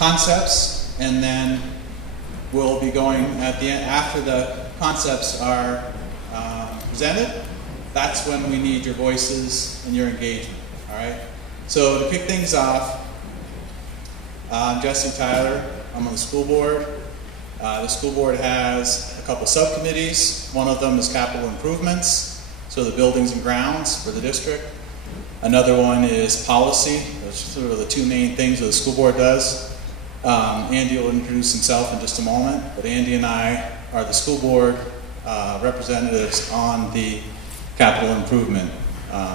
concepts, and then we'll be going at the end, after the concepts are presented, that's when we need your voices and your engagement, all right? So to kick things off, I'm Jesse Tyler. I'm on the school board. The school board has a couple subcommittees. One of them is capital improvements, so the buildings and grounds for the district. Another one is policy. Those are sort of the two main things that the school board does. Andy will introduce himself in just a moment, but Andy and I are the school board representatives on the capital improvement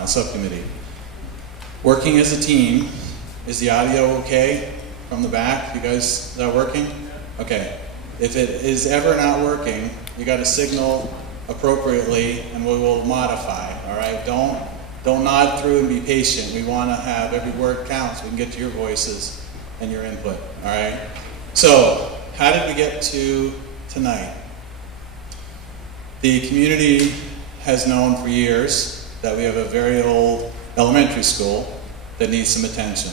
subcommittee. Working as a team, is the audio okay from the back? You guys, is that working? Okay. If it is ever not working, you got to signal appropriately and we will modify, all right? Don't nod through and be patient. We want to have every word count so we can get to your voices and your input, all right? So, how did we get to tonight? The community has known for years that we have a very old elementary school that needs some attention.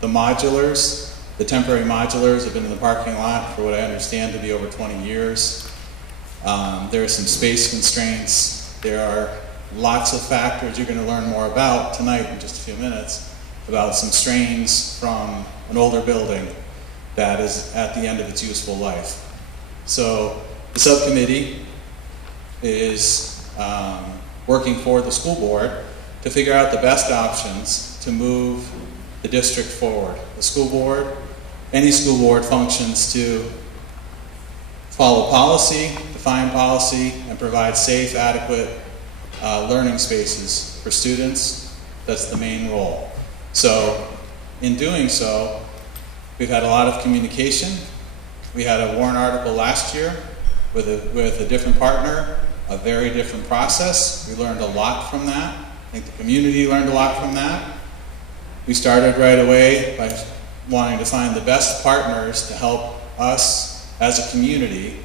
The modulars, the temporary modulars have been in the parking lot for what I understand to be over 20 years. There are some space constraints. There are lots of factors you're going to learn more about tonight in just a few minutes about some strains from an older building that is at the end of its useful life. So the subcommittee is working for the school board to figure out the best options to move the district forward. The school board, any school board functions to follow policy, define policy, and provide safe, adequate learning spaces for students. That's the main role. So in doing so, we've had a lot of communication. We had a warrant article last year with a different partner, a very different process. We learned a lot from that. I think the community learned a lot from that. We started right away by wanting to find the best partners to help us as a community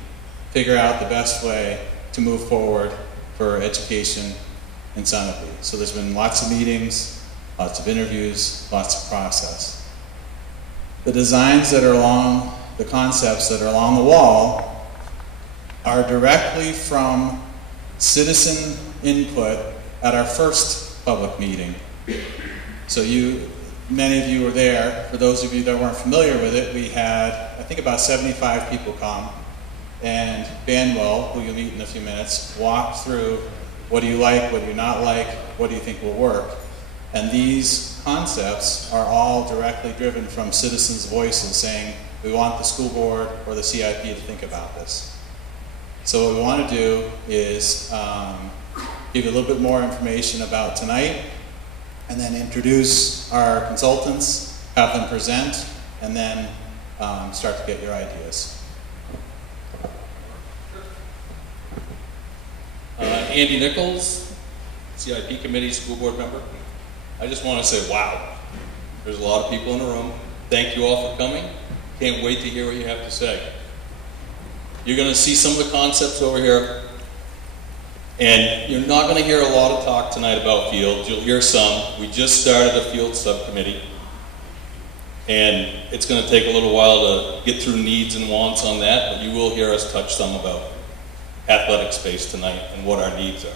figure out the best way to move forward for education in Sunapee. So there's been lots of meetings, lots of interviews, lots of process. The designs that are along, the concepts that are along the wall are directly from citizen input at our first public meeting. So many of you were there. For those of you that weren't familiar with it, we had, I think, about 75 people come, and Banwell, who you'll meet in a few minutes, walked through what do you like, what do you not like, what do you think will work. And these concepts are all directly driven from citizens' voices saying, we want the school board or the CIP to think about this. So what we want to do is give you a little bit more information about tonight, and then introduce our consultants, have them present, and then start to get your ideas. Andy Nichols, CIP committee, school board member. I just want to say, wow, there's a lot of people in the room. Thank you all for coming. Can't wait to hear what you have to say. You're going to see some of the concepts over here. And you're not going to hear a lot of talk tonight about fields. You'll hear some. We just started a field subcommittee. And it's going to take a little while to get through needs and wants on that, but you will hear us touch some about athletic space tonight and what our needs are.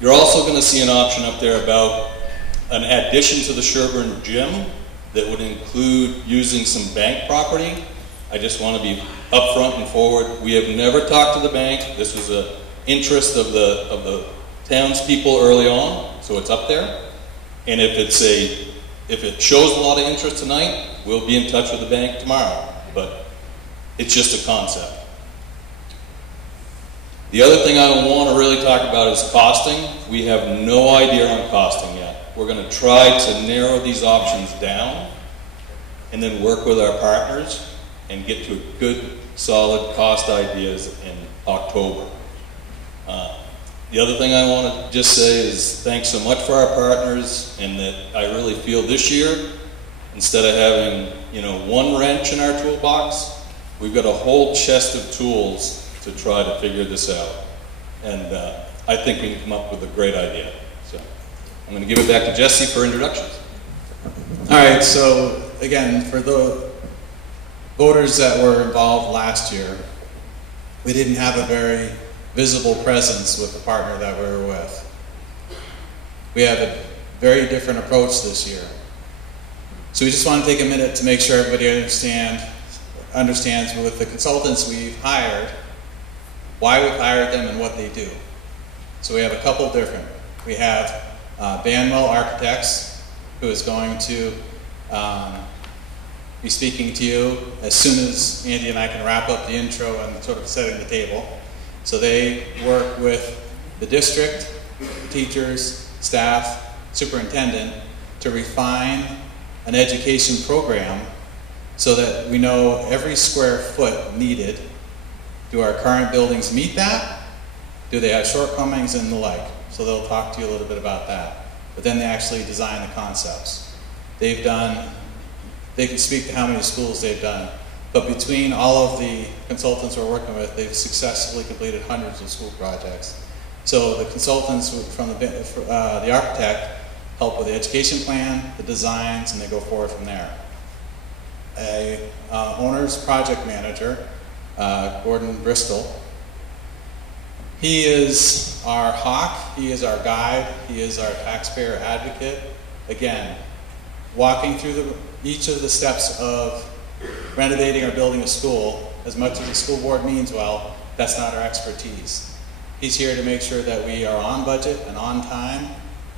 You're also going to see an option up there about an addition to the Sherburne gym that would include using some bank property. I just want to be upfront and forward. We have never talked to the bank. This was an interest of the townspeople early on, so it's up there. And if it shows a lot of interest tonight, we'll be in touch with the bank tomorrow. But it's just a concept. The other thing I want to really talk about is costing. We have no idea on costing yet. We're going to try to narrow these options down and then work with our partners and get to good, solid cost ideas in October. The other thing I want to just say is thanks so much for our partners, and that I really feel this year, instead of having one wrench in our toolbox, we've got a whole chest of tools to try to figure this out. And I think we can come up with a great idea. So I'm going to give it back to Jesse for introductions. All right, so again, for the voters that were involved last year, we didn't have a very visible presence with the partner that we were with. We have a very different approach this year. So we just want to take a minute to make sure everybody understands with the consultants we've hired, why we've hired them and what they do. So we have a couple different. We have Banwell Architects, who is going to be speaking to you as soon as Andy and I can wrap up the intro and sort of setting the table. So they work with the district, teachers, staff, superintendent to refine an education program so that we know every square foot needed. Do our current buildings meet that? Do they have shortcomings and the like? So they'll talk to you a little bit about that. But then they actually design the concepts. They can speak to how many schools they've done. But between all of the consultants we're working with, they've successfully completed hundreds of school projects. So the consultants from the architect help with the education plan, the designs, and they go forward from there. A owner's project manager, Gordon Bristol, he is our hawk, he is our guide, he is our taxpayer advocate. Again, walking through each of the steps of renovating or building a school, as much as the school board means well, that's not our expertise. He's here to make sure that we are on budget and on time,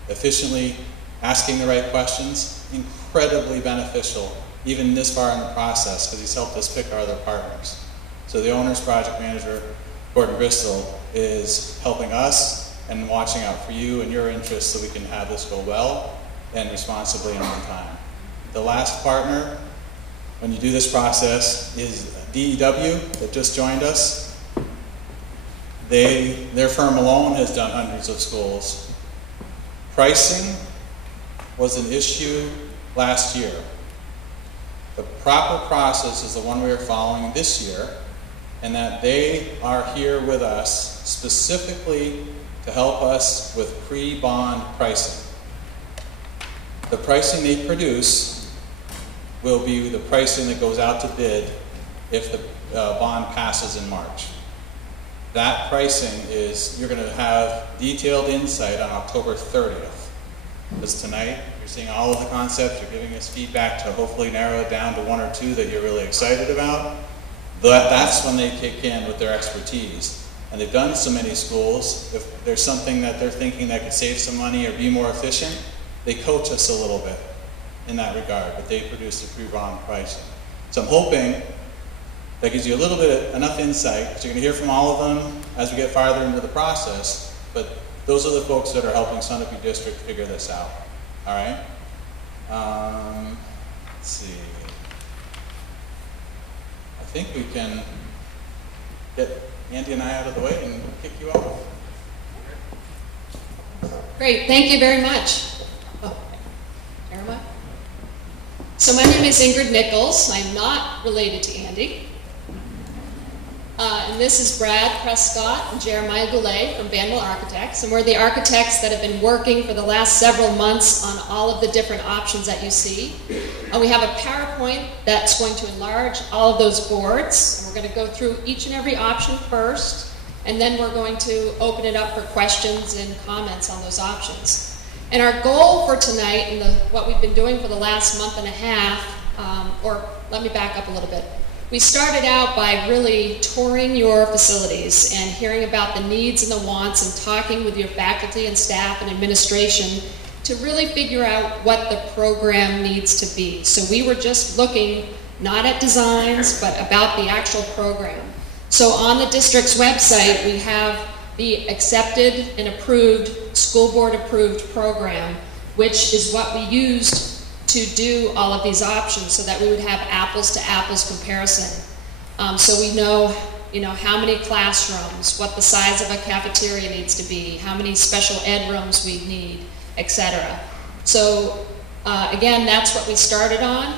efficiently asking the right questions, incredibly beneficial, even this far in the process, because he's helped us pick our other partners. So the owner's project manager, Gordon Bristol, is helping us and watching out for you and your interests so we can have this go well and responsibly and on time. The last partner, when you do this process, is DEW that just joined us. Their firm alone has done hundreds of schools. Pricing was an issue last year. The proper process is the one we are following this year, and that they are here with us specifically to help us with pre-bond pricing. The pricing they produce will be the pricing that goes out to bid if the bond passes in March. That pricing is, you're going to have detailed insight on October 30th. Because tonight, you're seeing all of the concepts, you're giving us feedback to hopefully narrow it down to one or two that you're really excited about. That's when they kick in with their expertise. And they've done so many schools, if there's something that they're thinking that could save some money or be more efficient, they coach us a little bit in that regard, but they produce the pre-bond pricing. So I'm hoping that gives you a little bit, enough insight, because you're going to hear from all of them as we get farther into the process, but those are the folks that are helping Sunapee District figure this out. All right? Let's see. I think we can get Andy and I out of the way and kick you off. Great, thank you very much. Jeremiah? So my name is Ingrid Nichols. I'm not related to Andy. And this is Brad Prescott and Jeremiah Goulet from Banwell Architects. And we're the architects that have been working for the last several months on all of the different options that you see. And we have a PowerPoint that's going to enlarge all of those boards. And we're going to go through each and every option first, and then we're going to open it up for questions and comments on those options. And our goal for tonight, and what we've been doing for the last month and a half, or let me back up a little bit. We started out by really touring your facilities and hearing about the needs and the wants and talking with your faculty and staff and administration to really figure out what the program needs to be. So we were just looking not at designs, but about the actual program. So on the district's website, we have the accepted and approved, school board approved program, which is what we used to do all of these options so that we would have apples to apples comparison. So we know, how many classrooms, what the size of a cafeteria needs to be, how many special ed rooms we need, etc. So again, that's what we started on.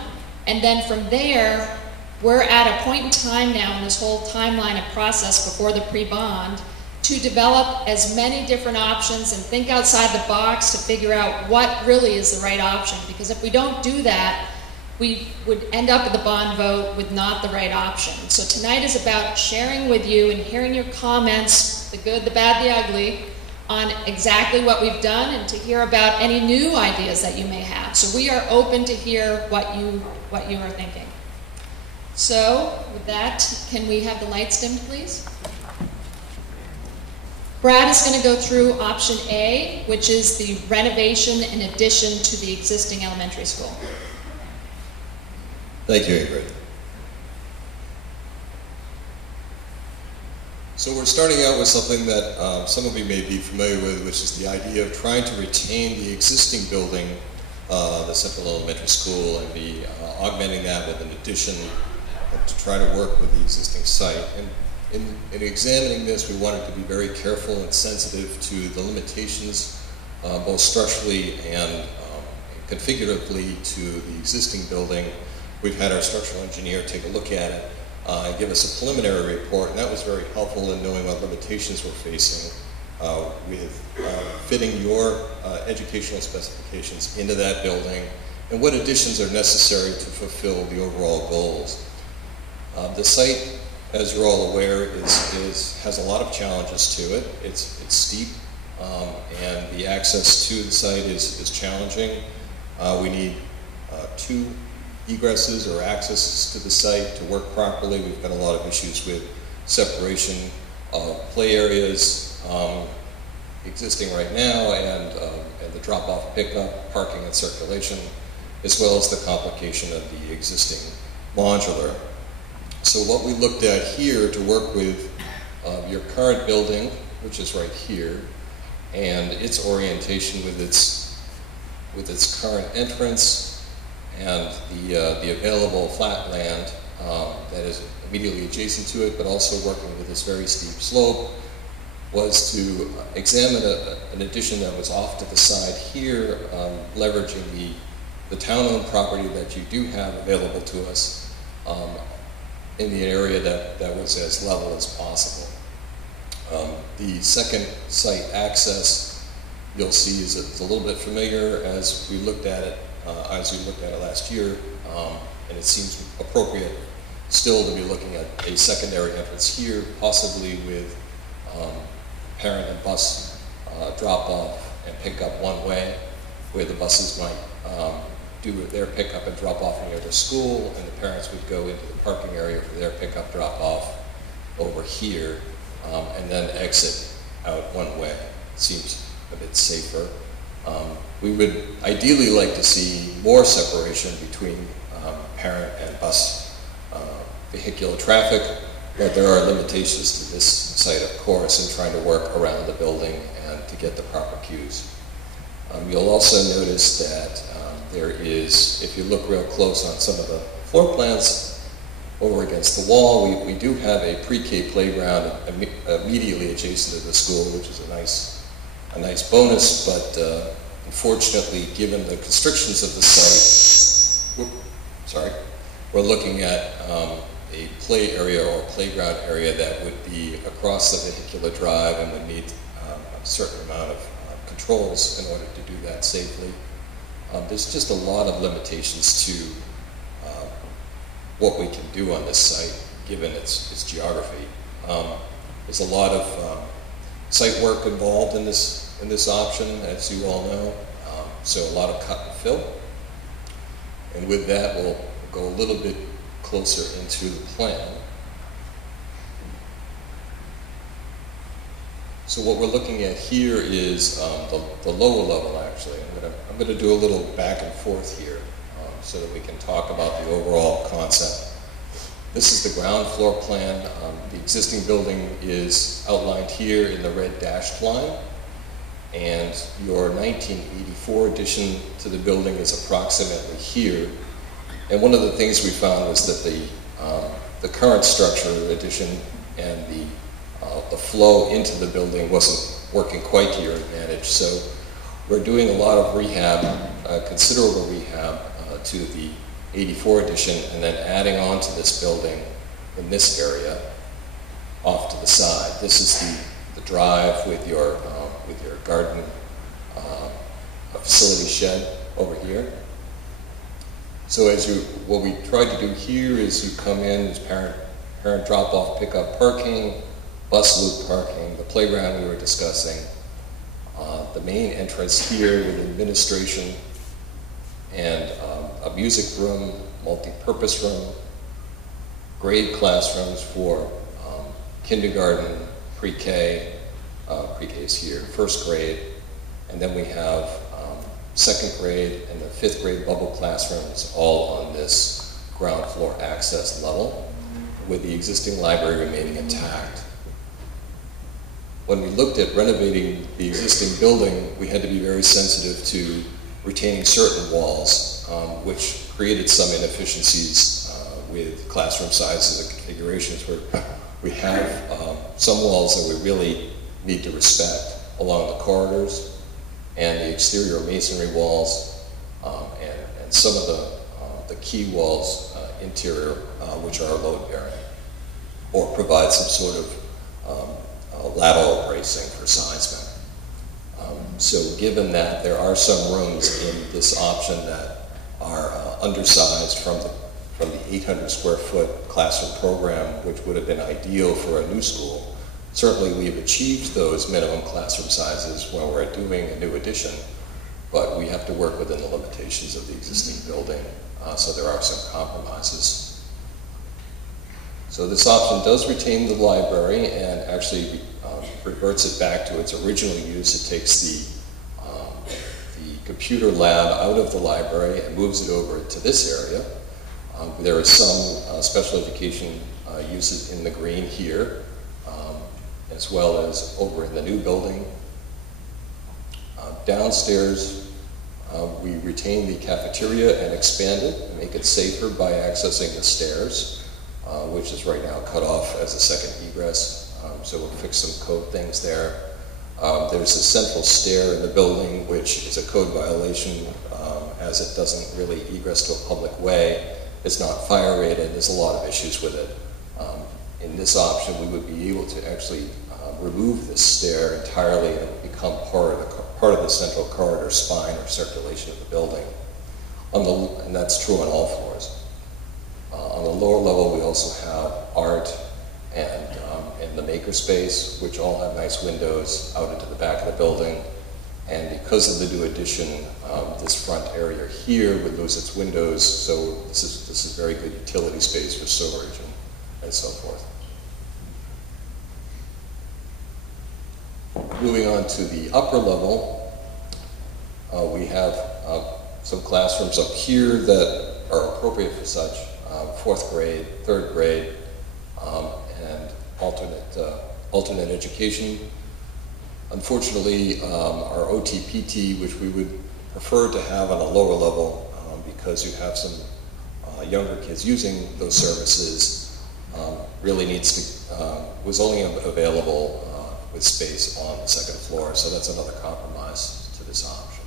And then from there, we're at a point in time now in this whole timeline of process before the pre-bond to develop as many different options and think outside the box to figure out what really is the right option. Because if we don't do that, we would end up at the bond vote with not the right option. So tonight is about sharing with you and hearing your comments, the good, the bad, the ugly, on exactly what we've done and to hear about any new ideas that you may have. So we are open to hear what you are thinking. So with that, can we have the lights dimmed, please? Brad is going to go through option A, which is the renovation in addition to the existing elementary school. Thank you, Ingrid. So we're starting out with something that some of you may be familiar with, which is the idea of trying to retain the existing building, the Central Elementary School, and be augmenting that with an addition to try to work with the existing site. And in examining this, we wanted to be very careful and sensitive to the limitations, both structurally and configuratively, to the existing building. We've had our structural engineer take a look at it and give us a preliminary report, and that was very helpful in knowing what limitations we're facing with fitting your educational specifications into that building and what additions are necessary to fulfill the overall goals. The site, as you're all aware, has a lot of challenges to it. It's steep, and the access to the site is challenging. We need two egresses or accesses to the site to work properly. We've got a lot of issues with separation of play areas existing right now, and the drop-off pickup, parking and circulation, as well as the complication of the existing modular. So what we looked at here to work with your current building, which is right here, and its orientation with its current entrance and the available flat land that is immediately adjacent to it, but also working with this very steep slope, was to examine an addition that was off to the side here, leveraging the town-owned property that you do have available to us in the area that was as level as possible. The second site access, you'll see, is a little bit familiar as we looked at it last year, and it seems appropriate still to be looking at a secondary entrance here, possibly with parent and bus drop-off and pick-up one way, where the buses might do their pickup and drop-off near the school, and the parents would go into the parking area for their pickup drop-off over here, and then exit out one way. It seems a bit safer. We would ideally like to see more separation between parent and bus vehicular traffic, but there are limitations to this site, of course, in trying to work around the building and to get the proper cues. You'll also notice that there is, if you look real close on some of the floor plans over against the wall, we do have a pre-K playground immediately adjacent to the school, which is a nice bonus, but unfortunately, given the constrictions of the site, we're looking at a play area or playground area that would be across the vehicular drive and would need a certain amount of controls in order to do that safely. There's just a lot of limitations to what we can do on this site, given its geography. There's a lot of site work involved in this option, as you all know, so a lot of cut and fill. And with that, we'll go a little bit closer into the plan. So what we're looking at here is the lower level, actually. I'm going to do a little back and forth here so that we can talk about the overall concept. This is the ground floor plan. The existing building is outlined here in the red dashed line, and your 1984 addition to the building is approximately here. And one of the things we found was that the current structure addition and the flow into the building wasn't working quite to your advantage. So we're doing a lot of rehab, considerable rehab to the 84 edition, and then adding on to this building in this area off to the side. This is the drive with your garden facility shed over here. So what we tried to do here is you come in, there's parent drop-off, pick-up parking, bus loop parking, the playground we were discussing, the main entrance here with administration, and a music room, multi-purpose room, grade classrooms for kindergarten, pre-K, pre-K is here, first grade, and then we have second grade and the fifth grade bubble classrooms all on this ground floor access level, with the existing library remaining intact. When we looked at renovating the existing building, we had to be very sensitive to retaining certain walls, which created some inefficiencies with classroom sizes and configurations, where we have some walls that we really need to respect along the corridors and the exterior masonry walls, and some of the key walls interior, which are load bearing, or provide some sort of lateral bracing for sidemen. So given that there are some rooms in this option that are undersized from the 800 square foot classroom program, which would have been ideal for a new school, certainly we've achieved those minimum classroom sizes when we're doing a new addition, but we have to work within the limitations of the existing building, so there are some compromises. So this option does retain the library and actually reverts it back to its original use. It takes the computer lab out of the library and moves it over to this area. There is some special education uses in the green here, as well as over in the new building. Downstairs, we retain the cafeteria and expand it and make it safer by accessing the stairs, which is right now cut off as a second egress. So we'll fix some code things there. There's a central stair in the building, which is a code violation, as it doesn't really egress to a public way. It's not fire rated. There's a lot of issues with it. In this option, we would be able to actually remove this stair entirely, and it would become part of the central corridor spine or circulation of the building. And that's true on all floors. On the lower level, we also have art and the makerspace, which all have nice windows out into the back of the building. And because of the new addition, this front area here would lose its windows, so this is very good utility space for storage and so forth. Moving on to the upper level, we have some classrooms up here that are appropriate for such, fourth grade, third grade, and alternate education. Unfortunately, our OTPT, which we would prefer to have on a lower level, because you have some younger kids using those services, really was only available with space on the second floor, so that's another compromise to this option.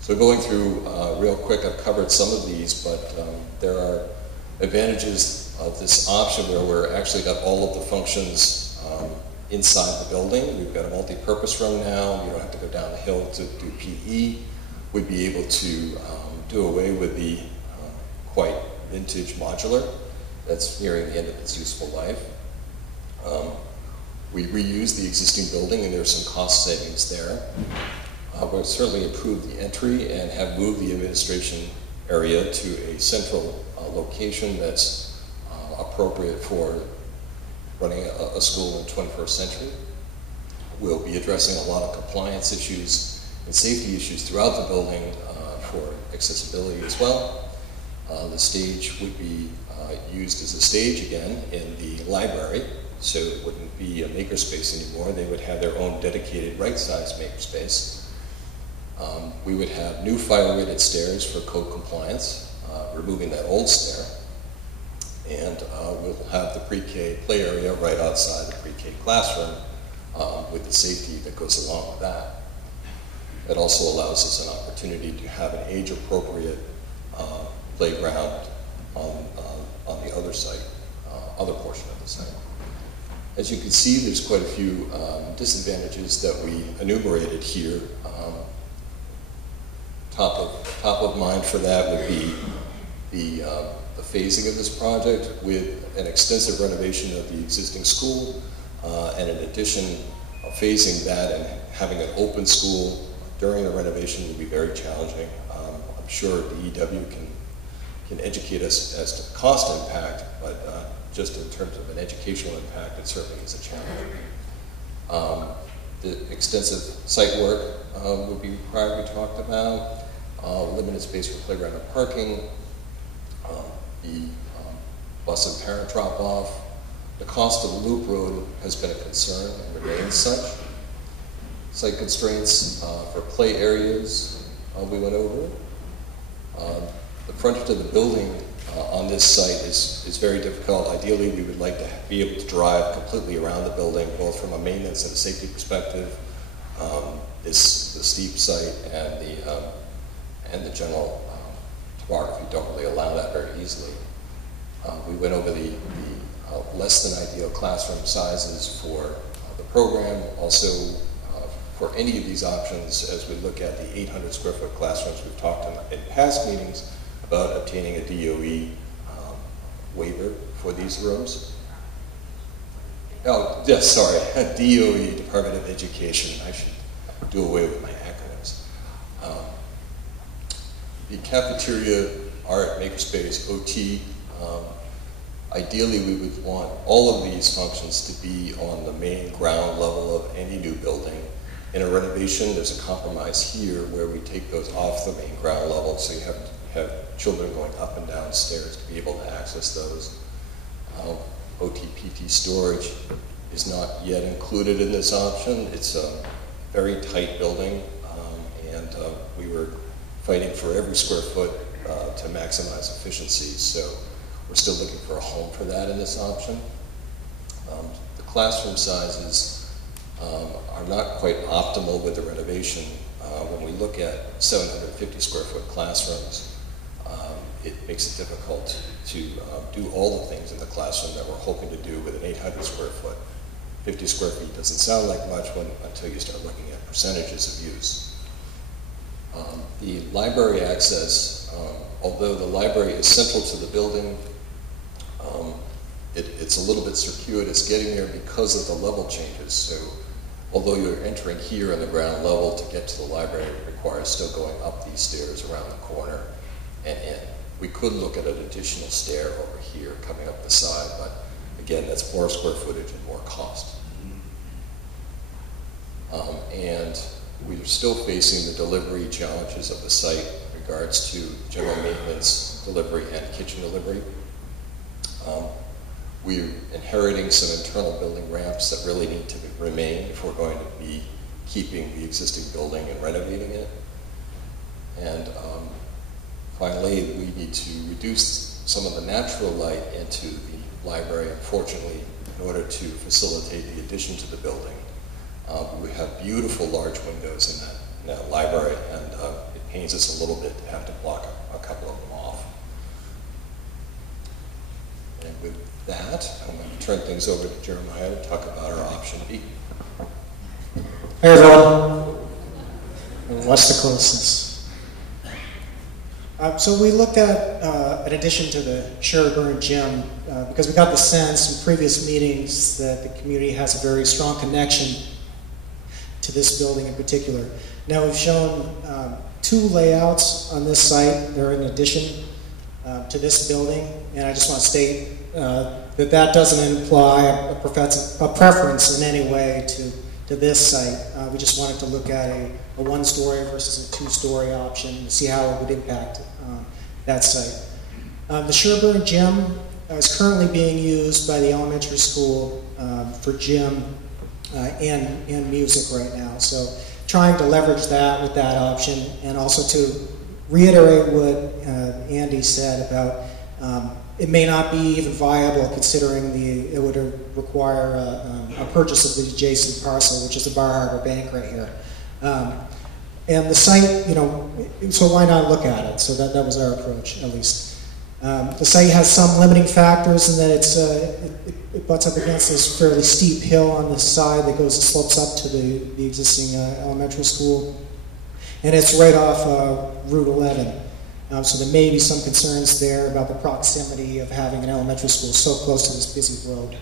So going through real quick, I've covered some of these, but there are advantages of this option where we're actually got all of the functions inside the building. We've got a multi-purpose room now. You don't have to go down the hill to do PE. We'd be able to do away with the quite vintage modular that's nearing the end of its useful life. We reuse the existing building, and there's some cost savings there. We've certainly improved the entry and have moved the administration area to a central location that's appropriate for running a school in the 21st century. We'll be addressing a lot of compliance issues and safety issues throughout the building for accessibility as well. The stage would be used as a stage again in the library, so it wouldn't be a makerspace anymore. They would have their own dedicated right-sized makerspace. We would have new fire-rated stairs for code compliance, removing that old stair. And we'll have the pre-K play area right outside the pre-K classroom with the safety that goes along with that. It also allows us an opportunity to have an age-appropriate playground on the other site, other portion of the site. As you can see, there's quite a few disadvantages that we enumerated here. top of mind for that would be the phasing of this project with an extensive renovation of the existing school, and in addition, phasing that and having an open school during the renovation would be very challenging. I'm sure DEW can educate us as to cost impact, but just in terms of an educational impact, it certainly is a challenge. The extensive site work would be required, we talked about, limited space for playground and parking, the bus and parent drop-off. The cost of the loop road has been a concern and remains such. Site constraints for play areas we went over. The frontage of the building on this site is very difficult. Ideally, we would like to be able to drive completely around the building, both from a maintenance and a safety perspective. The steep site and the general topography don't really allow that very easily. We went over the less than ideal classroom sizes for the program. Also, for any of these options, as we look at the 800 square foot classrooms, we've talked in past meetings about obtaining a DOE waiver for these rooms. Oh, yes, sorry, DOE, Department of Education. I should do away with my acronyms. The cafeteria, art, makerspace, OT, ideally we would want all of these functions to be on the main ground level of any new building. In a renovation, there's a compromise here where we take those off the main ground level, so you have children going up and down stairs to be able to access those. OT-PT storage is not yet included in this option. It's a very tight building, and we were fighting for every square foot to maximize efficiency, so we're still looking for a home for that in this option. The classroom sizes are not quite optimal with the renovation. When we look at 750 square foot classrooms, it makes it difficult to do all the things in the classroom that we're hoping to do with an 800 square foot. 50 square feet doesn't sound like much until you start looking at percentages of use. The library access, although the library is central to the building, it's a little bit circuitous getting there because of the level changes. So although you're entering here on the ground level, to get to the library it requires still going up these stairs around the corner and in. We could look at an additional stair over here coming up the side, but again, that's more square footage and more cost. And we're still facing the delivery challenges of the site in regards to general maintenance, delivery, and kitchen delivery. We're inheriting some internal building ramps that really need to remain if we're going to be keeping the existing building and renovating it. And finally, we need to reduce some of the natural light into the library, unfortunately, in order to facilitate the addition to the building. We have beautiful large windows in that library, and it pains us a little bit to have to block a couple of them off. And with that, I'm going to turn things over to Jeremiah to talk about our option B. Hey everyone, watch the closeness. So we looked at an addition to the Sherburne Gym because we got the sense in previous meetings that the community has a very strong connection to this building in particular. Now we've shown two layouts on this site. They're in addition to this building, and I just want to state that doesn't imply a preference in any way to this site. We just wanted to look at a one-story versus a two-story option to see how it would impact that site. The Sherburne Gym is currently being used by the elementary school for gym and music right now. So trying to leverage that with that option, and also to reiterate what Andy said about it may not be even viable considering it would require a purchase of the adjacent parcel, which is the Bar Harbor Bank right here. And the site, so why not look at it? So that was our approach, at least. The site has some limiting factors in that it butts up against this fairly steep hill on the side that slopes up to the existing elementary school. And it's right off Route 11. So there may be some concerns there about the proximity of having an elementary school so close to this busy road.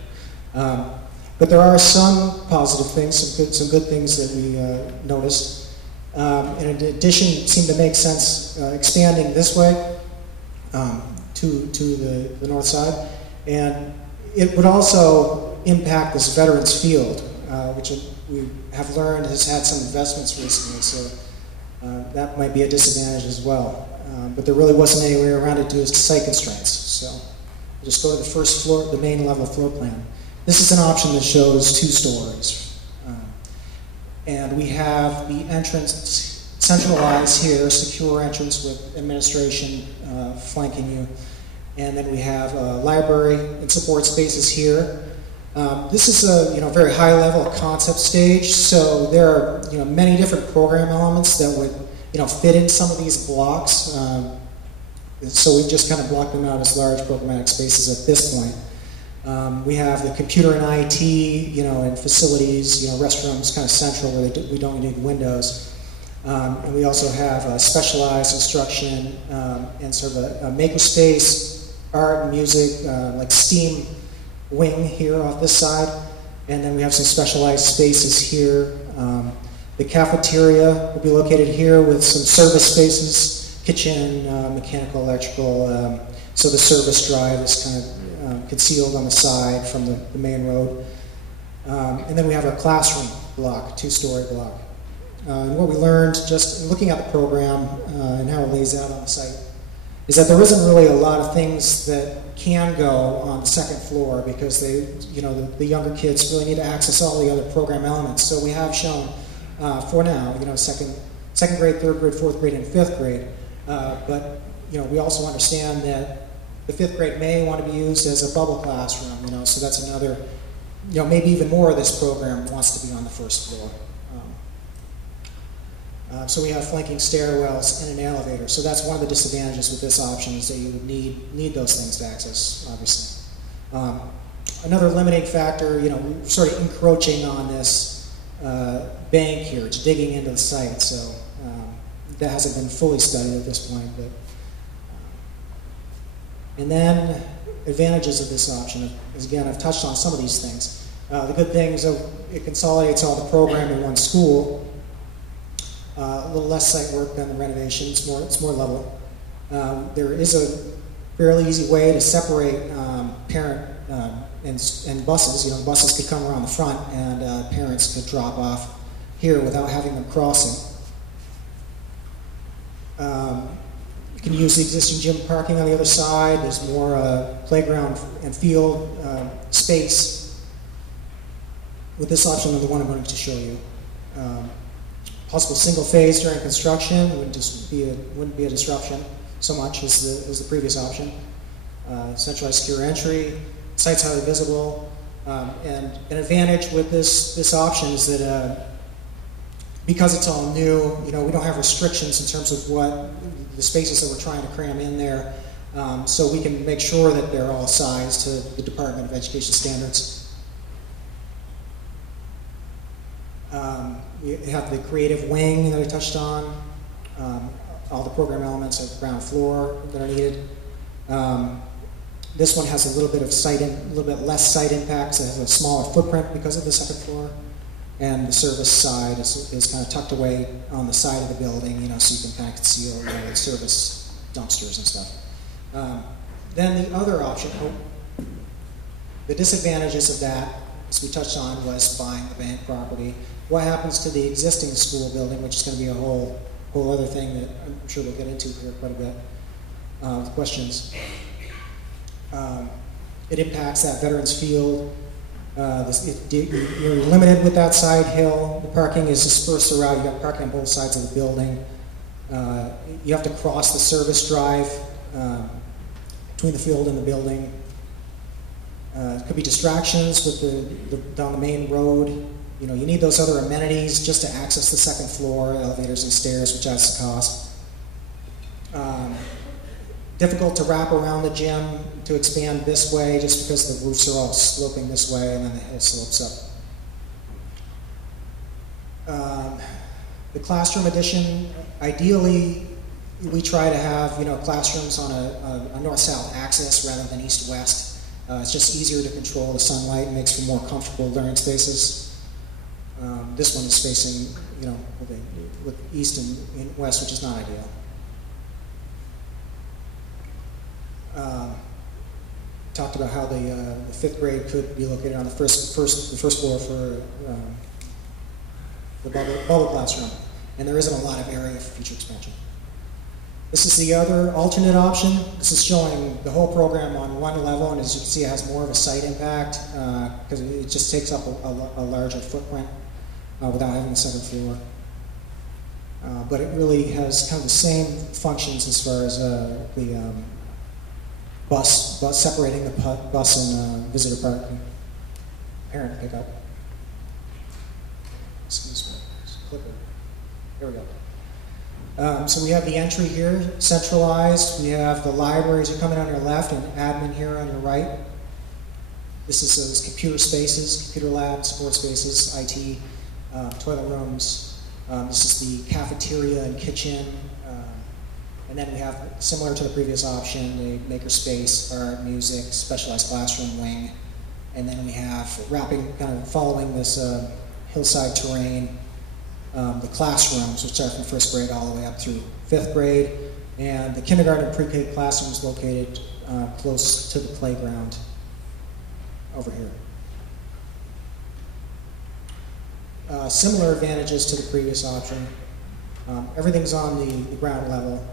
But there are some positive things, some good things that we noticed. In addition, it seemed to make sense expanding this way to the north side. And it would also impact this Veterans Field, which we have learned has had some investments recently, so that might be a disadvantage as well. But there really wasn't any way around it due to site constraints. So we'll just go to the first floor, the main level floor plan. This is an option that shows 2 stories. And we have the entrance centralized here, secure entrance with administration flanking you. And then we have a library and support spaces here. This is a very high level concept stage, so there are many different program elements that would fit in some of these blocks. So we just kind of blocked them out as large programmatic spaces at this point. We have the computer and IT, and facilities, restrooms kind of central where we don't need windows. And we also have specialized instruction and sort of a makerspace, art and music, like STEAM wing here off this side. And then we have some specialized spaces here. The cafeteria will be located here with some service spaces, kitchen, mechanical, electrical. So the service drive is kind of concealed on the side from the main road. And then we have our classroom block, 2-story block. And what we learned just looking at the program and how it lays out on the site is that there isn't really a lot of things that can go on the second floor because the younger kids really need to access all the other program elements. So we have shown for now, second grade, third grade, fourth grade, and fifth grade. But we also understand that the fifth grade may want to be used as a bubble classroom. So that's another, maybe even more of this program wants to be on the first floor. So we have flanking stairwells and an elevator. So that's one of the disadvantages with this option is that you would need those things to access, obviously. Another limiting factor, we're sort of encroaching on this bank here. It's digging into the site, so that hasn't been fully studied at this point. But and then advantages of this option is, again, I've touched on some of these things. The good things are it consolidates all the program in one school. A little less site work than the renovation. It's more level. There is a fairly easy way to separate parent and buses. Buses could come around the front, and parents could drop off here without having them crossing. You can use the existing gym parking on the other side. There's more playground and field space with this option than the one I'm going to show you. Possible single phase during construction wouldn't be a disruption so much as the previous option. Centralized secure entry, site's highly visible, and an advantage with this option is that because it's all new, we don't have restrictions in terms of what the spaces that we're trying to cram in there, so we can make sure that they're all sized to the Department of Education standards. We have the creative wing that I touched on, all the program elements at the ground floor that are needed. This one has a little bit less site impact, so it has a smaller footprint because of the second floor. And the service side is kind of tucked away on the side of the building, so you can kind of conceal the service dumpsters and stuff. Then the other option, the disadvantages of that, as we touched on, was buying the bank property. What happens to the existing school building, which is going to be a whole other thing that I'm sure we'll get into here quite a bit with questions. It impacts that Veterans Field. You're limited with that side hill. The parking is dispersed around. You got parking on both sides of the building. You have to cross the service drive between the field and the building. It could be distractions with down the main road. You need those other amenities just to access the second floor, elevators and stairs, which adds to cost. Difficult to wrap around the gym to expand this way just because the roofs are all sloping this way and then the hill slopes up. The classroom addition, ideally, we try to have classrooms on a north-south axis rather than east-west. It's just easier to control the sunlight and makes for more comfortable learning spaces. This one is facing, with east and west, which is not ideal. Talked about how the fifth grade could be located on the first floor for the bubble classroom, and there isn't a lot of area for future expansion. This is the other alternate option. This is showing the whole program on one level, and as you can see, it has more of a site impact because it just takes up a larger footprint without having the second floor. But it really has kind of the same functions as far as the bus separating the bus and visitor parking, parent pickup. Excuse me, just click it. There we go. So we have the entry here, centralized. We have the libraries are coming on your left and admin here on your right. This is those computer spaces, computer labs, support spaces, IT, toilet rooms. This is the cafeteria and kitchen. And then we have, similar to the previous option, the maker space, art, music, specialized classroom wing. And then we have, kind of following this hillside terrain, the classrooms, which start from first grade all the way up through fifth grade. And the kindergarten and pre-K classrooms located close to the playground over here. Similar advantages to the previous option. Everything's on the ground level.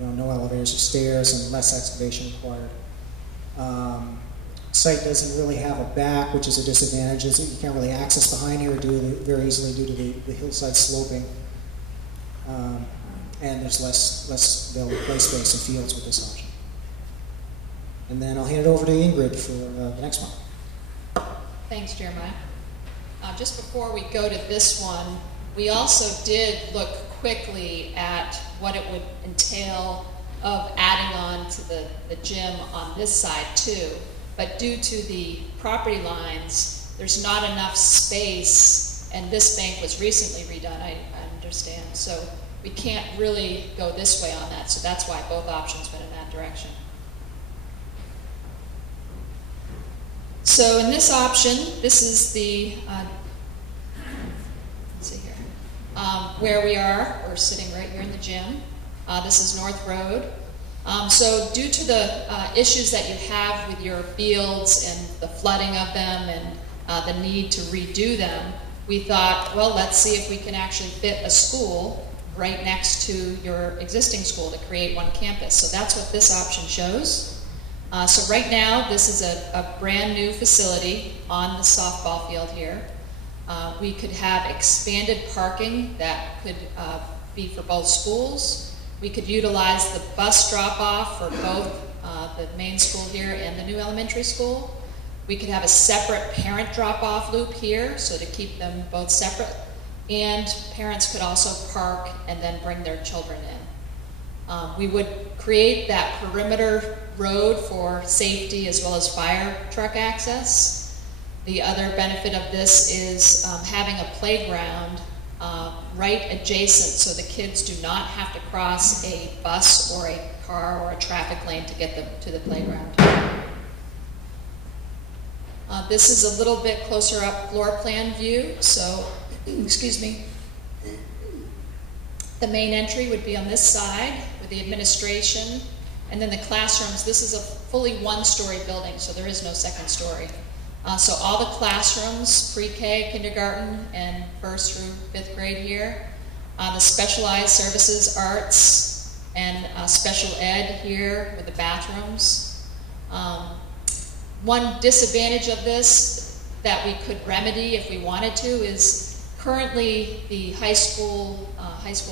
No elevators or stairs and less excavation required. Site doesn't really have a back, which is a disadvantage. You can't really access behind here very easily due to the hillside sloping. And there's less available play space and fields with this option. And then I'll hand it over to Ingrid for the next one. Thanks, Jeremiah. Just before we go to this one, we also did look quickly at what it would entail of adding on to the gym on this side too. But due to the property lines, there's not enough space, and this bank was recently redone, I understand. So we can't really go this way on that, so that's why both options went in that direction. So in this option, this is the, let's see here, where we are. We're sitting right here in the gym. This is North Road. So due to the issues that you have with your fields and the flooding of them and the need to redo them, we thought, well, let's see if we can actually fit a school right next to your existing school to create one campus. So that's what this option shows. So right now, this is a brand new facility on the softball field here. We could have expanded parking that could be for both schools. We could utilize the bus drop-off for both the main school here and the new elementary school. We could have a separate parent drop-off loop here, so to keep them both separate. And parents could also park and then bring their children in. We would create that perimeter road for safety as well as fire truck access. The other benefit of this is having a playground right adjacent so the kids do not have to cross a bus or a car or a traffic lane to get them to the playground. This is a little bit closer up floor plan view, so, excuse me. The main entry would be on this side with the administration, and then the classrooms. This is a fully one-story building, so there is no second story. So all the classrooms, pre-K, kindergarten, and first through fifth grade here. The specialized services, arts, and special ed here with the bathrooms. One disadvantage of this that we could remedy if we wanted to is currently the high school,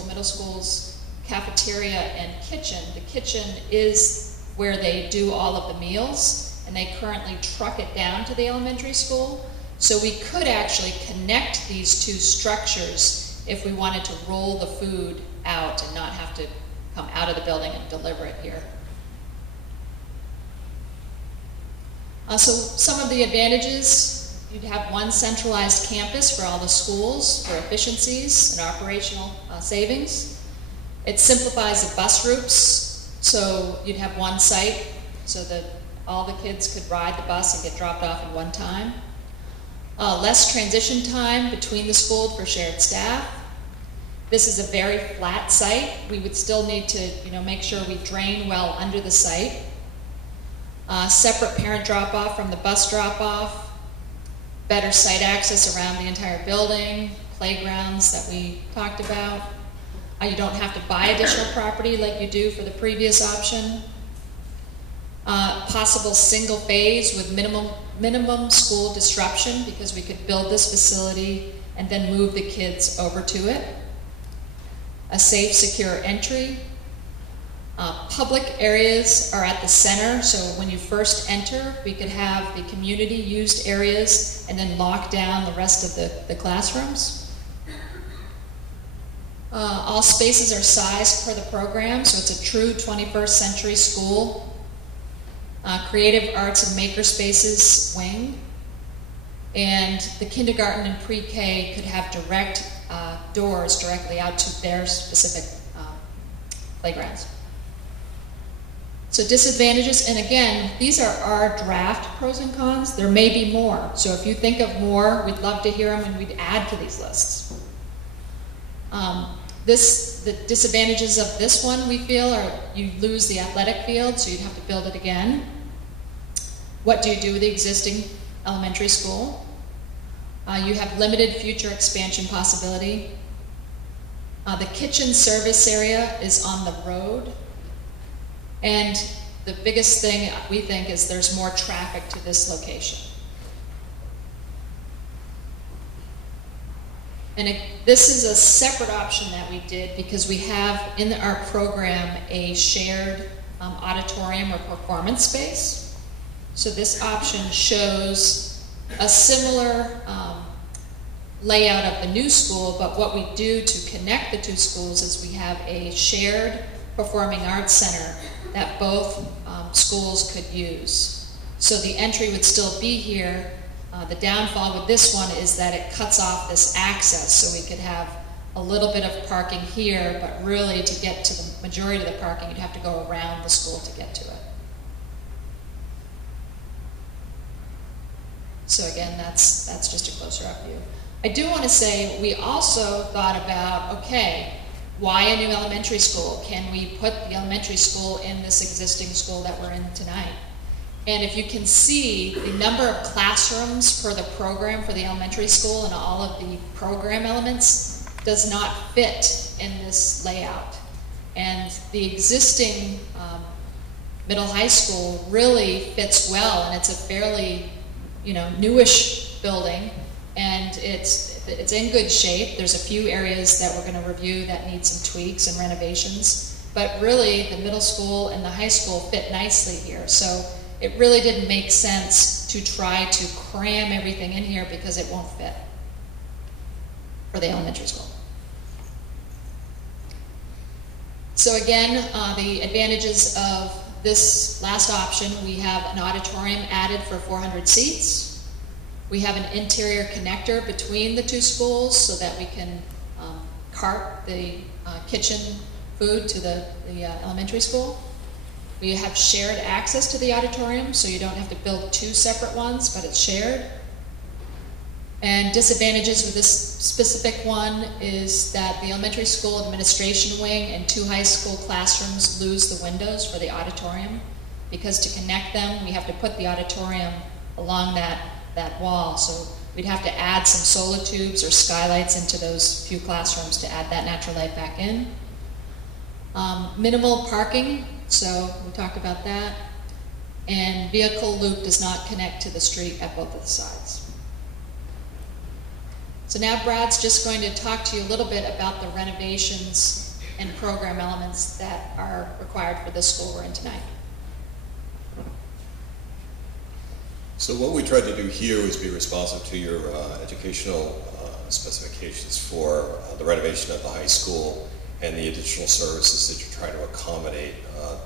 middle school's cafeteria and kitchen. The kitchen is where they do all of the meals, and they currently truck it down to the elementary school. So we could actually connect these two structures if we wanted to roll the food out and not have to come out of the building and deliver it here. So some of the advantages, you'd have one centralized campus for all the schools for efficiencies and operational savings. It simplifies the bus routes, so you'd have one site so that all the kids could ride the bus and get dropped off at one time. Less transition time between the school for shared staff. This is a very flat site. We would still need to, make sure we drain well under the site. Separate parent drop-off from the bus drop-off. Better site access around the entire building. Playgrounds that we talked about. You don't have to buy additional property like you do for the previous option. Possible single phase with minimum school disruption, because we could build this facility and then move the kids over to it. A safe, secure entry. Public areas are at the center, so when you first enter, we could have the community used areas and then lock down the rest of the classrooms. All spaces are sized per the program, so it's a true 21st century school. Creative arts and maker spaces wing. And the kindergarten and pre-K could have direct doors directly out to their specific playgrounds. So disadvantages, and again, these are our draft pros and cons. There may be more. So if you think of more, we'd love to hear them and we'd add to these lists. The disadvantages of this one, we feel, are you lose the athletic field, so you'd have to build it again. What do you do with the existing elementary school? You have limited future expansion possibility. The kitchen service area is on the road. And the biggest thing we think is there's more traffic to this location. And this is a separate option that we did because we have in our program a shared auditorium or performance space. So this option shows a similar layout of the new school, but what we do to connect the two schools is we have a shared performing arts center that both schools could use. So the entry would still be here. The downfall with this one is that it cuts off this access, so we could have a little bit of parking here, but really to get to the majority of the parking, you'd have to go around the school to get to it. So again, that's just a closer up view. I do want to say we also thought about, okay, why a new elementary school? Can we put the elementary school in this existing school that we're in tonight? And if you can see, the number of classrooms for the program for the elementary school and all of the program elements does not fit in this layout. And the existing middle high school really fits well, and it's a fairly, newish building, and it's in good shape. There's a few areas that we're going to review that need some tweaks and renovations, but really the middle school and the high school fit nicely here. So it really didn't make sense to try to cram everything in here because it won't fit for the elementary school. So again, the advantages of this last option, we have an auditorium added for 400 seats. We have an interior connector between the two schools so that we can cart the kitchen food to the elementary school. We have shared access to the auditorium, so you don't have to build two separate ones, but it's shared. And disadvantages with this specific one is that the elementary school administration wing and two high school classrooms lose the windows for the auditorium, because to connect them, we have to put the auditorium along that wall. So we'd have to add some solar tubes or skylights into those few classrooms to add that natural light back in. Minimal parking, so we talked about that. And vehicle loop does not connect to the street at both of the sides. So now Brad's just going to talk to you a little bit about the renovations and program elements that are required for this school we're in tonight. So what we tried to do here was be responsive to your educational specifications for the renovation of the high school and the additional services that you're trying to accommodate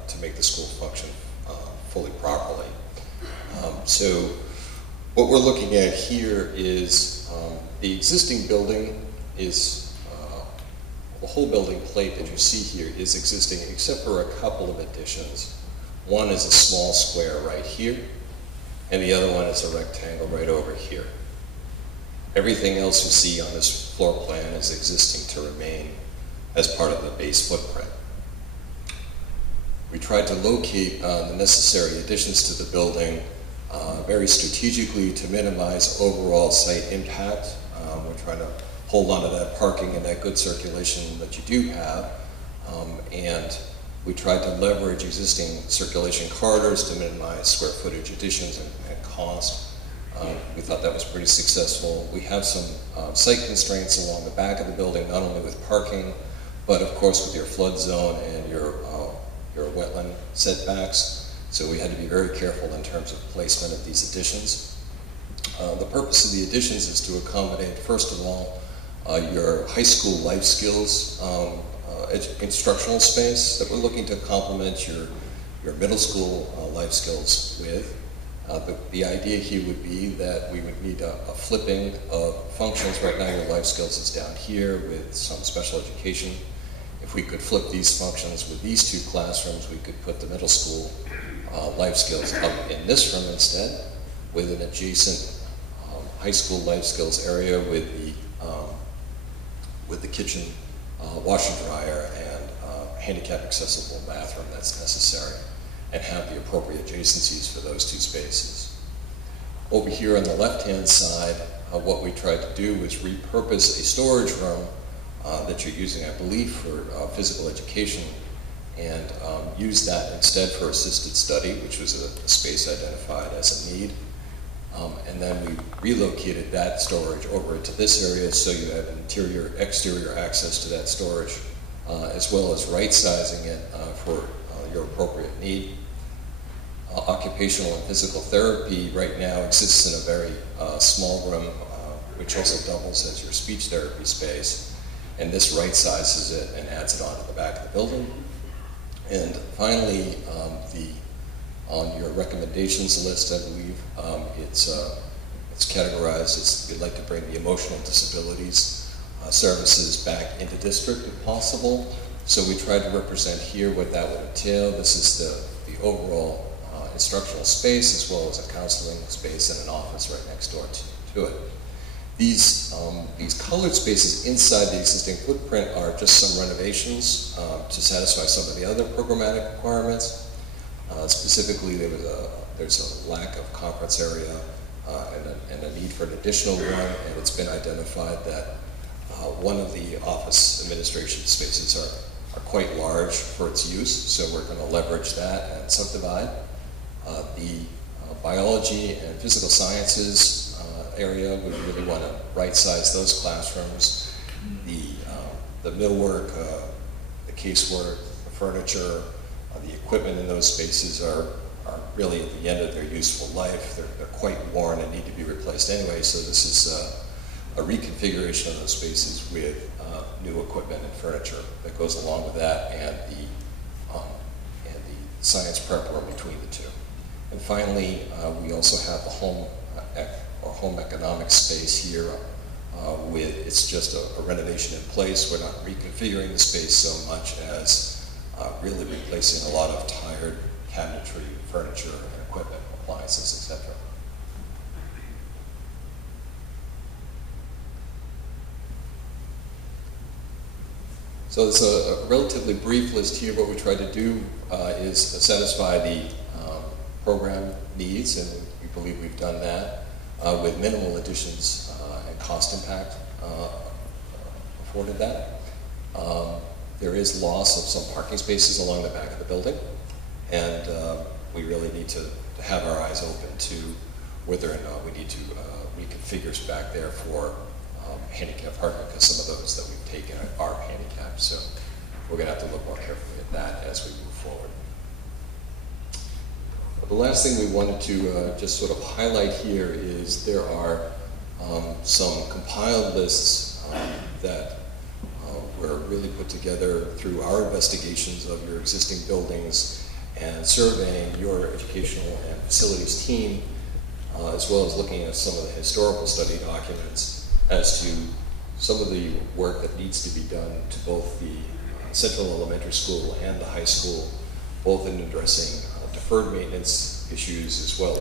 to make the school function fully properly. So What we're looking at here is the existing building is, the whole building plate that you see here is existing except for a couple of additions. One is a small square right here, and the other one is a rectangle right over here. Everything else you see on this floor plan is existing to remain as part of the base footprint. We tried to locate the necessary additions to the building very strategically to minimize overall site impact. We're trying to hold on to that parking and that good circulation that you do have. And we tried to leverage existing circulation corridors to minimize square footage additions and cost. We thought that was pretty successful. We have some site constraints along the back of the building, not only with parking, but of course with your flood zone and your wetland setbacks. So we had to be very careful in terms of placement of these additions. The purpose of the additions is to accommodate, first of all, your high school life skills instructional space that we're looking to complement your middle school life skills with. The idea here would be that we would need a flipping of functions. Right now your life skills is down here with some special education. If we could flip these functions with these two classrooms, we could put the middle school life skills up in this room instead, with an adjacent high school life skills area with the kitchen, washer dryer, and handicap accessible bathroom that's necessary, and have the appropriate adjacencies for those two spaces. Over here on the left-hand side, what we tried to do was repurpose a storage room that you're using, I believe, for physical education, and use that instead for assisted study, which was a space identified as a need. And then we relocated that storage over to this area so you have interior, exterior access to that storage, as well as right-sizing it for your appropriate need. Occupational and physical therapy right now exists in a very small room, which also doubles as your speech therapy space. And this right-sizes it and adds it onto the back of the building. And finally, on your recommendations list, I believe, it's categorized as we'd like to bring the emotional disabilities services back into district if possible. So we tried to represent here what that would entail. This is the overall instructional space, as well as a counseling space and an office right next door to it. These colored spaces inside the existing footprint are just some renovations to satisfy some of the other programmatic requirements. Specifically, there's a lack of conference area and a need for an additional one, and it's been identified that one of the office administration spaces are quite large for its use, so we're going to leverage that and subdivide. The biology and physical sciences area, we really want to right-size those classrooms. The millwork, the casework, the furniture, the equipment in those spaces are really at the end of their useful life. They're quite worn and need to be replaced anyway, so this is a reconfiguration of those spaces with new equipment and furniture that goes along with that, and the science prep room between the two. And finally, we also have the home economic space here with, it's just a renovation in place. We're not reconfiguring the space so much as really replacing a lot of tired cabinetry, furniture, and equipment, appliances, etc. So it's a relatively brief list here. What we tried to do is satisfy the program needs, and we believe we've done that with minimal additions and cost impact afforded that. There is loss of some parking spaces along the back of the building, and we really need to have our eyes open to whether or not we need to reconfigure back there for handicap parking, because some of those that we've taken are handicapped. So we're going to have to look more carefully at that as we move forward. The last thing we wanted to just sort of highlight here is there are some compiled lists that were really put together through our investigations of your existing buildings and surveying your educational and facilities team as well as looking at some of the historical study documents as to some of the work that needs to be done to both the Central Elementary School and the high school, both in addressing deferred maintenance issues as well